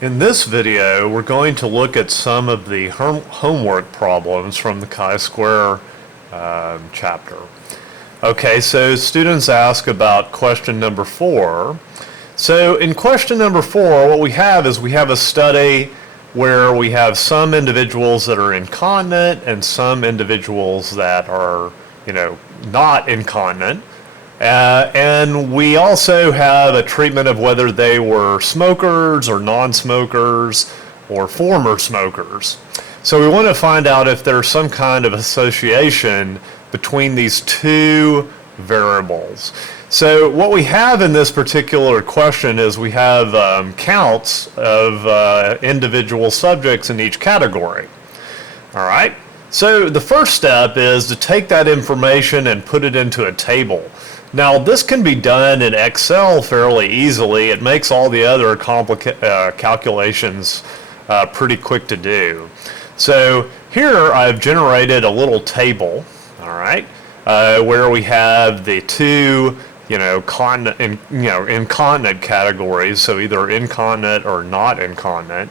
In this video, we're going to look at some of the homework problems from the chi-square chapter. Okay, so students ask about question number 4. So in question number 4, what we have is we have a study where we have some individuals that are incontinent and some individuals that are, not incontinent. And we also have a treatment of whether they were smokers or non-smokers or former smokers. So we want to find out if there's some kind of association between these two variables. So what we have in this particular question is we have counts of individual subjects in each category. All right. So the first step is to take that information and put it into a table. Now this can be done in Excel fairly easily. It makes all the other calculations pretty quick to do. So here I've generated a little table, all right, where we have the two, incontinent categories, so either incontinent or not incontinent.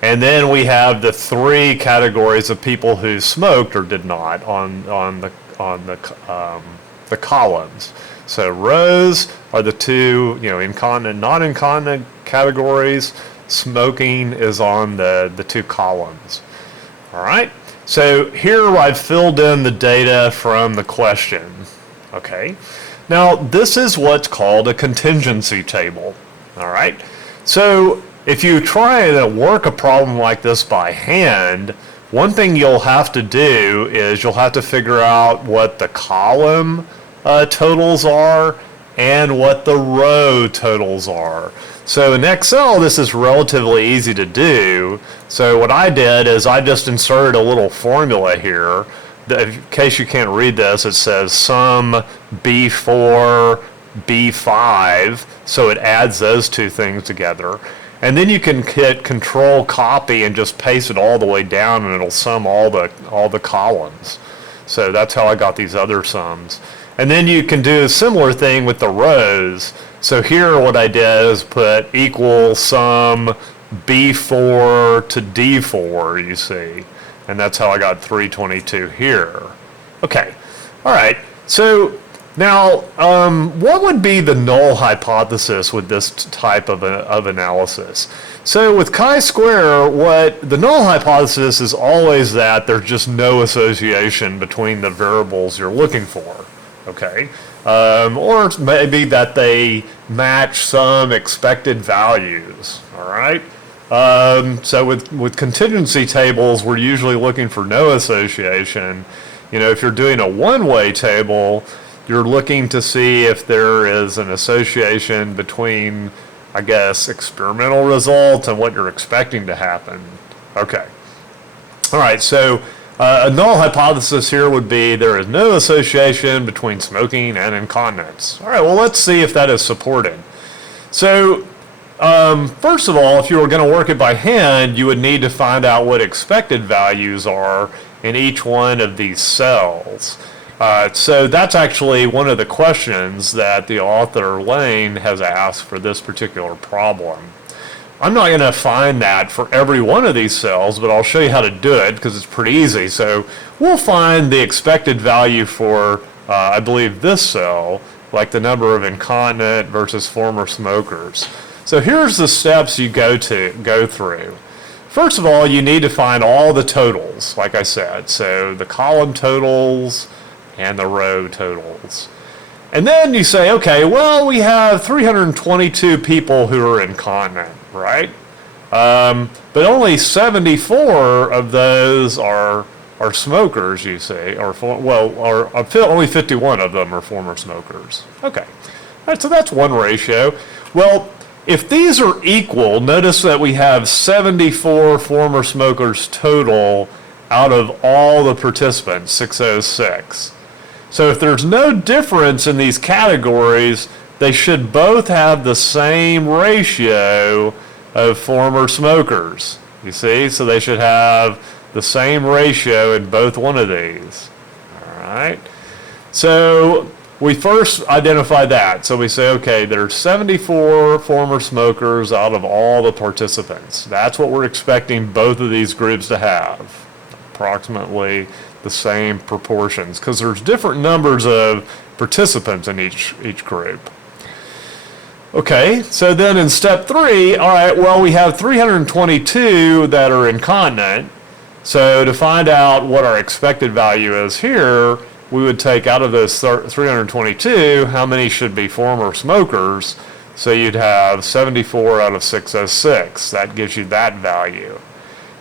And then we have the 3 categories of people who smoked or did not on the columns. So rows are the 2, incontinent, non-incontinent categories. Smoking is on the 2 columns. All right. So here I've filled in the data from the question. Okay. Now this is what's called a contingency table. All right. So if you try to work a problem like this by hand, one thing you'll have to do is you'll have to figure out what the column totals are and what the row totals are. So in Excel, this is relatively easy to do. So what I did is I just inserted a little formula here. In case you can't read this, it says sum B4, B5. So it adds those 2 things together. And then you can hit Control Copy and just paste it all the way down, and it'll sum all the columns. So that's how I got these other sums. And then you can do a similar thing with the rows. So here what I did is put equal sum B4 to D4, you see. And that's how I got 322 here. Okay, all right. So now, what would be the null hypothesis with this type of analysis? So with chi-square, what the null hypothesis is always that there's just no association between the variables you're looking for. Okay, or maybe that they match some expected values. All right. So with contingency tables, we're usually looking for no association. If you're doing a one-way table, you're looking to see if there is an association between, I guess, experimental results and what you're expecting to happen. Okay. All right. So a null hypothesis here would be there is no association between smoking and incontinence. All right, well, let's see if that is supported. So first of all, if you were going to work it by hand, you would need to find out what expected values are in each one of these cells. So that's actually one of the questions that the author, Lane, has asked for this particular problem. I'm not going to find that for every one of these cells, but I'll show you how to do it because it's pretty easy. So we'll find the expected value for, I believe, this cell, like the number of incontinent versus former smokers. So here's the steps you go through. First of all, you need to find all the totals, like I said. So the column totals and the row totals. And then you say, okay, well, we have 322 people who are incontinent, right? But only 74 of those are smokers, you say, only 51 of them are former smokers. Okay, all right, so that's one ratio. Well, if these are equal, notice that we have 74 former smokers total out of all the participants, 606. So if there's no difference in these categories, they should both have the same ratio of former smokers. You see? So they should have the same ratio in both one of these. All right. So we first identify that. So we say, okay, there's 74 former smokers out of all the participants. That's what we're expecting both of these groups to have, approximately the same proportions, because there's different numbers of participants in each group. Okay, so then in step 3, all right, well, we have 322 that are incontinent. So to find out what our expected value is here, we would take out of those 322, how many should be former smokers. So you'd have 74 out of 606. That gives you that value.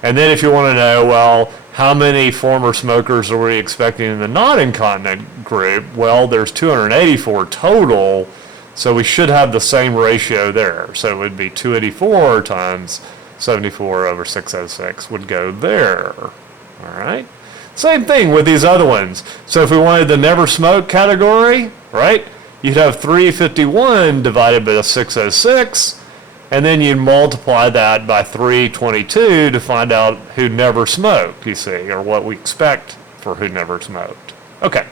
And then if you want to know, well, how many former smokers are we expecting in the non-incontinent group? Well, there's 284 total, so we should have the same ratio there. So it would be 284 times 74 over 606 would go there. All right? Same thing with these other ones. So if we wanted the never smoke category, right, you'd have 351 divided by 606, and then you'd multiply that by 322 to find out who never smoked, you see, or what we expect for who never smoked. Okay.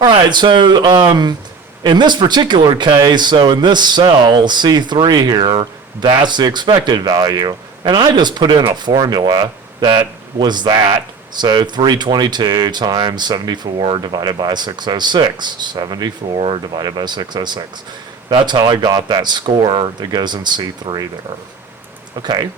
All right, so in this particular case, so in this cell, C3 here, that's the expected value. And I just put in a formula that was that. So 322 times 74 divided by 606. 74 divided by 606. That's how I got that score that goes in C3 there. Okay.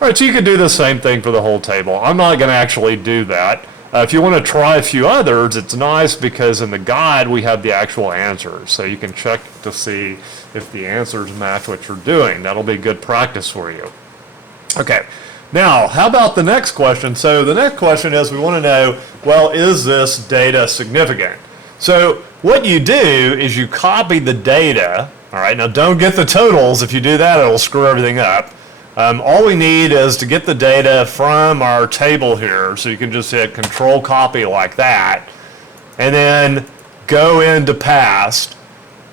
All right, so you could do the same thing for the whole table. I'm not going to actually do that. If you want to try a few others, it's nice because in the guide we have the actual answers. So you can check to see if the answers match what you're doing. That'll be good practice for you. Okay. Now, how about the next question? So the next question is we want to know, well, is this data significant? So what you do is you copy the data. All right, now don't get the totals. If you do that, it'll screw everything up. All we need is to get the data from our table here. So you can just hit Control Copy like that, and then go into Past,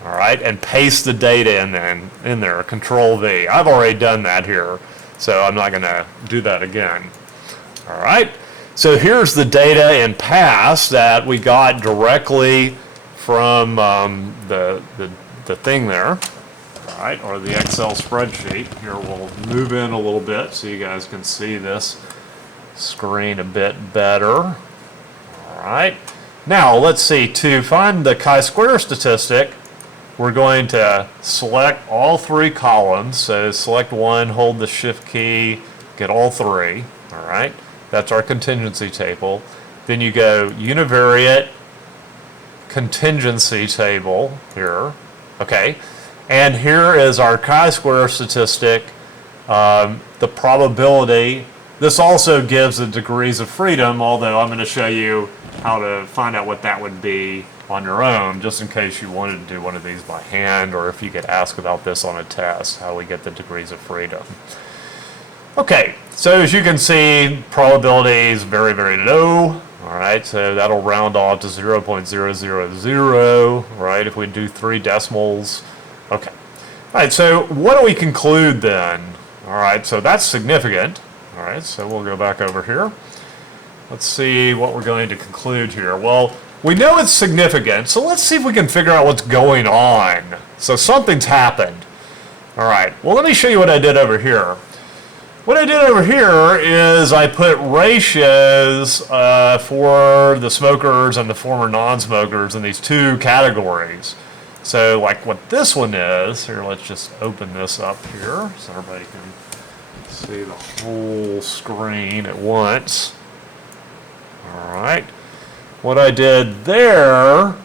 all right, and paste the data in there, Control V. I've already done that here, so I'm not going to do that again. All right, so here's the data in Past that we got directly from the thing there. All right, or the Excel spreadsheet. Here we'll move in a little bit so you guys can see this screen a bit better. All right, now let's see, to find the chi-square statistic, we're going to select all 3 columns. So select one, hold the shift key, get all 3. All right, that's our contingency table. Then you go univariate contingency table here. Okay. And here is our chi-square statistic, the probability. This also gives the degrees of freedom, although I'm going to show you how to find out what that would be on your own, just in case you wanted to do one of these by hand, or if you get asked about this on a test, how we get the degrees of freedom. Okay, so as you can see, probability is very, very low. All right, so that'll round off to 0.000, right, if we do 3 decimals. Okay. All right, so what do we conclude then? All right, so that's significant. All right, so we'll go back over here. Let's see what we're going to conclude here. Well, we know it's significant, so let's see if we can figure out what's going on. So something's happened. All right, well, let me show you what I did over here. What I did over here is I put ratios for the smokers and the former non-smokers in these 2 categories. So like what this one is, here, let's just open this up here so everybody can see the whole screen at once. All right. What I did there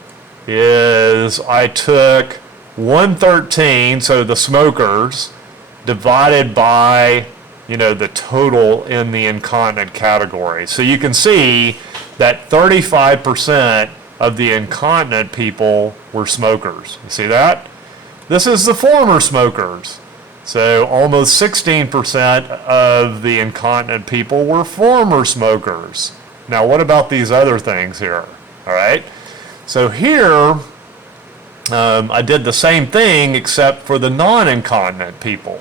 is I took 113, so the smokers, divided by, you know, the total in the incontinent category. So you can see that 35% of the incontinent people were smokers. You see that? This is the former smokers. So almost 16% of the incontinent people were former smokers. Now what about these other things here? All right. So here I did the same thing except for the non-incontinent people.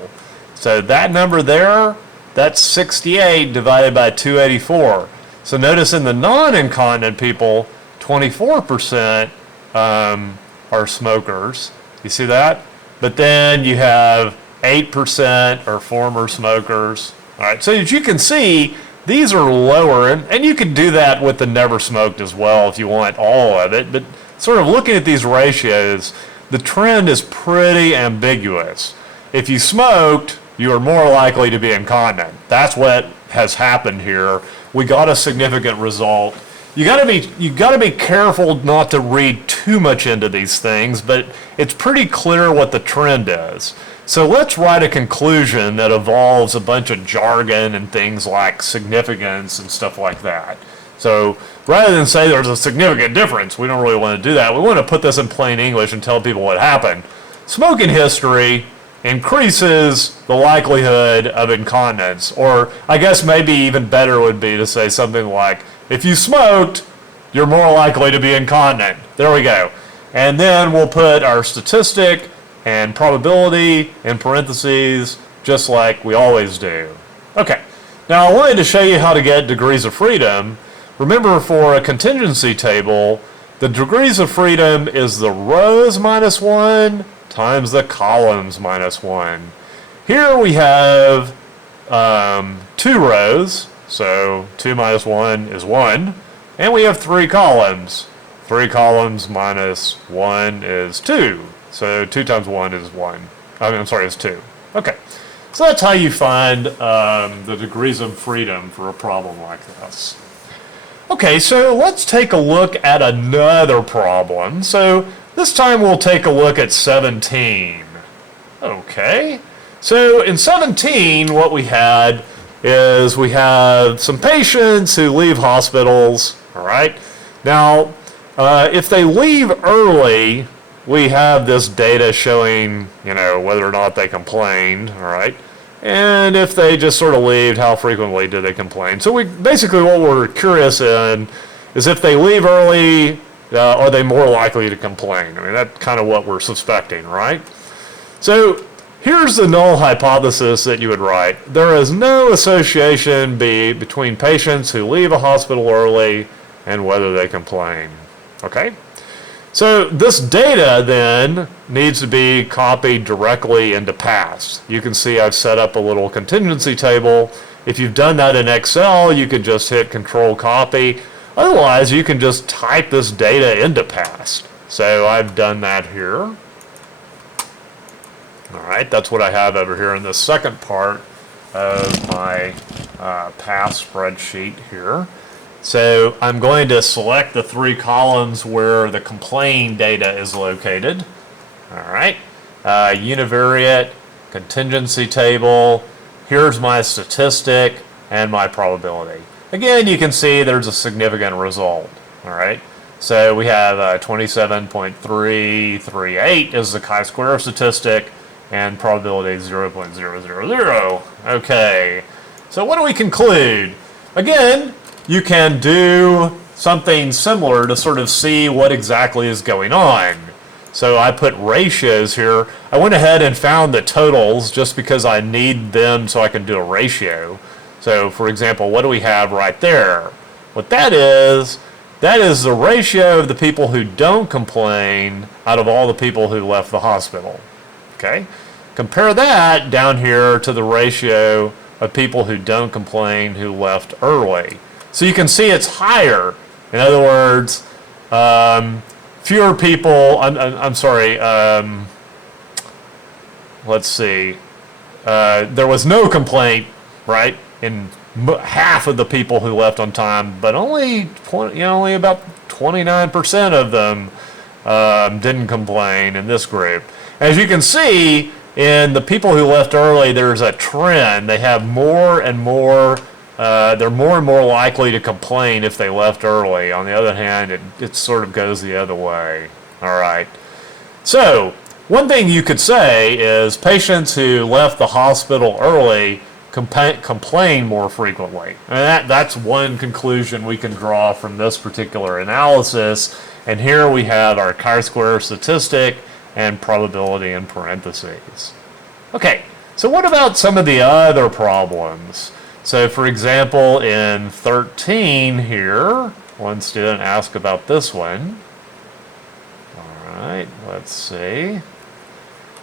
So that number there, that's 68 divided by 284. So notice in the non-incontinent people, 24% are smokers. You see that? But then you have 8% are former smokers. All right, so as you can see, these are lower, and you can do that with the never smoked as well if you want all of it, but sort of looking at these ratios, the trend is pretty ambiguous. If you smoked, you are more likely to be incontinent. That's what has happened here. We got a significant result. You got to be careful not to read too much into these things, but it's pretty clear what the trend is. So let's write a conclusion that involves a bunch of jargon and things like significance and stuff like that. So rather than say there's a significant difference, we don't really want to do that. We want to put this in plain English and tell people what happened. Smoking history increases the likelihood of incontinence, or I guess maybe even better would be to say something like, if you smoked, you're more likely to be incontinent. There we go. And then we'll put our statistic and probability in parentheses, just like we always do. Okay, now I wanted to show you how to get degrees of freedom. Remember, for a contingency table, the degrees of freedom is the rows minus 1 times the columns minus 1. Here we have 2 rows, so 2 minus 1 is 1, and we have 3 columns. 3 columns minus 1 is 2. So 2 times 1 is 1. I'm sorry, it's 2. Okay. So that's how you find the degrees of freedom for a problem like this. Okay, so let's take a look at another problem. So this time we'll take a look at 17. Okay. So in 17, what we had is we have some patients who leave hospitals. All right. Now, if they leave early, we have this data showing, whether or not they complained, all right? And if they just sort of leave, how frequently do they complain? So basically what we're curious in is if they leave early, are they more likely to complain? I mean, that's kind of what we're suspecting, right? So here's the null hypothesis that you would write. There is no association between patients who leave a hospital early and whether they complain, okay? So this data then needs to be copied directly into past. You can see I've set up a little contingency table. If you've done that in Excel, you can just hit Control Copy. Otherwise, you can just type this data into past. So I've done that here. All right, that's what I have over here in the second part of my past spreadsheet here. So I'm going to select the 3 columns where the complain data is located. All right, univariate, contingency table, here's my statistic and my probability. Again, you can see there's a significant result. All right, so we have 27.338 is the chi-square statistic, and probability is 0.000. Okay, so what do we conclude? Again, you can do something similar to sort of see what exactly is going on. So I put ratios here. I went ahead and found the totals just because I need them so I can do a ratio. So for example, what do we have right there? What that is the ratio of the people who don't complain out of all the people who left the hospital. Okay? Compare that down here to the ratio of people who don't complain who left early. So you can see it's higher. In other words, fewer people, I'm sorry, let's see, there was no complaint, right, in half of the people who left on time, but only about 29% of them didn't complain in this group. As you can see, in the people who left early, there's a trend. They have more and more they're more and more likely to complain if they left early. On the other hand, it sort of goes the other way. All right. So one thing you could say is patients who left the hospital early complain more frequently. And that's one conclusion we can draw from this particular analysis. And here we have our chi-square statistic and probability in parentheses. Okay, so what about some of the other problems? So for example, in 13 here, one student asked about this one. right, let's see.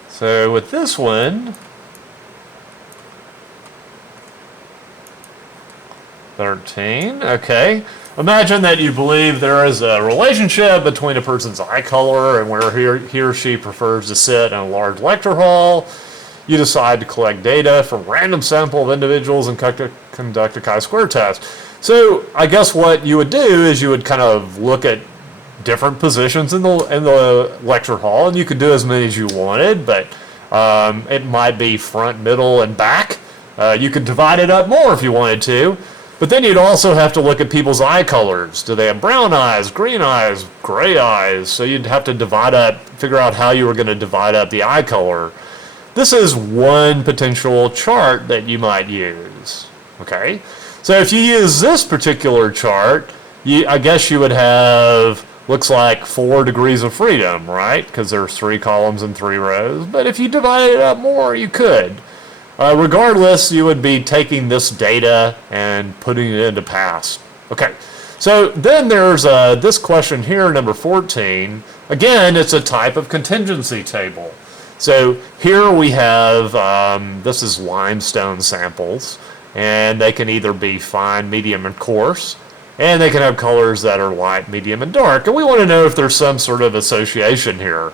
So with this one, 13, okay. Imagine that you believe there is a relationship between a person's eye color and where he or she prefers to sit in a large lecture hall. You decide to collect data from a random sample of individuals and conduct a chi-square test. So I guess what you would do is you would kind of look at different positions in the lecture hall, and you could do as many as you wanted, but it might be front, middle, and back. You could divide it up more if you wanted to. But then you'd also have to look at people's eye colors. Do they have brown eyes, green eyes, gray eyes? So you'd have to figure out how you were going to divide up the eye color. This is one potential chart that you might use. Okay? So if you use this particular chart, I guess you would have, looks like 4 degrees of freedom, right? Because there's 3 columns and 3 rows. But if you divide it up more, you could. Regardless, you would be taking this data and putting it into past. Okay, so then there's this question here, number 14. Again, it's a type of contingency table. So here we have, this is limestone samples, and they can either be fine, medium, and coarse, and they can have colors that are light, medium, and dark. And we want to know if there's some sort of association here.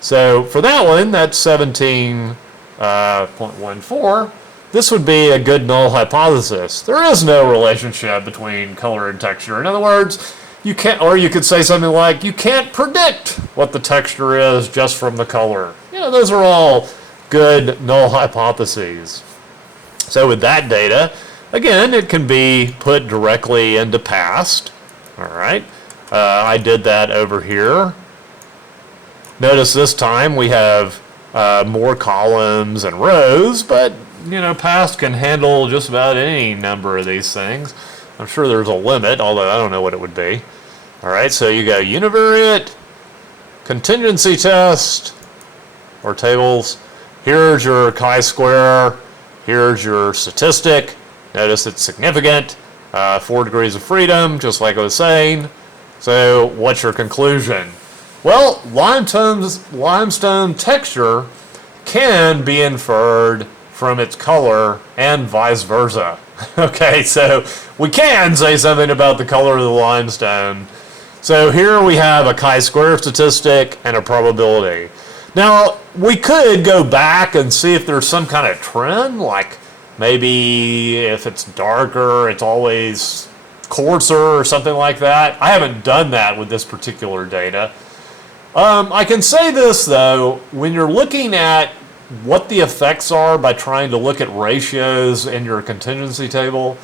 So for that one, that's 17.14, this would be a good null hypothesis. There is no relationship between color and texture. In other words, you can't, or you could say something like, you can't predict what the texture is just from the color. You know, those are all good null hypotheses. So with that data, again, it can be put directly into past. All right, I did that over here. Notice this time we have more columns and rows, but you know, past can handle just about any number of these things. I'm sure there's a limit, although I don't know what it would be. All right, so you go univariate, contingency test, or tables. Here's your chi-square. Here's your statistic. Notice it's significant. 4 degrees of freedom, just like I was saying. So what's your conclusion? Well, limestone texture can be inferred from its color and vice versa. Okay, so we can say something about the color of the limestone. So here we have a chi-square statistic and a probability. Now, we could go back and see if there's some kind of trend, like maybe if it's darker, it's always coarser or something like that. I haven't done that with this particular data. I can say this, though, when you're looking at what the effects are by trying to look at ratios in your contingency table,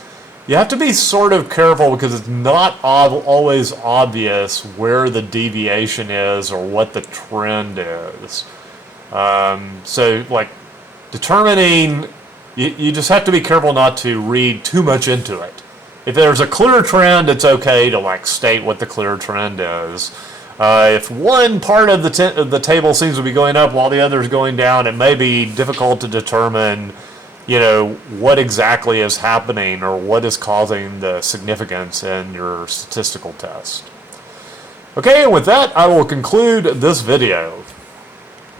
you have to be sort of careful because it's not always obvious where the deviation is or what the trend is. So, like, determining, you just have to be careful not to read too much into it. If there's a clear trend, it's okay to, like, state what the clear trend is. If one part of the table seems to be going up while the other is going down, it may be difficult to determine, you know, what exactly is happening or what is causing the significance in your statistical test. Okay, and with that, I will conclude this video.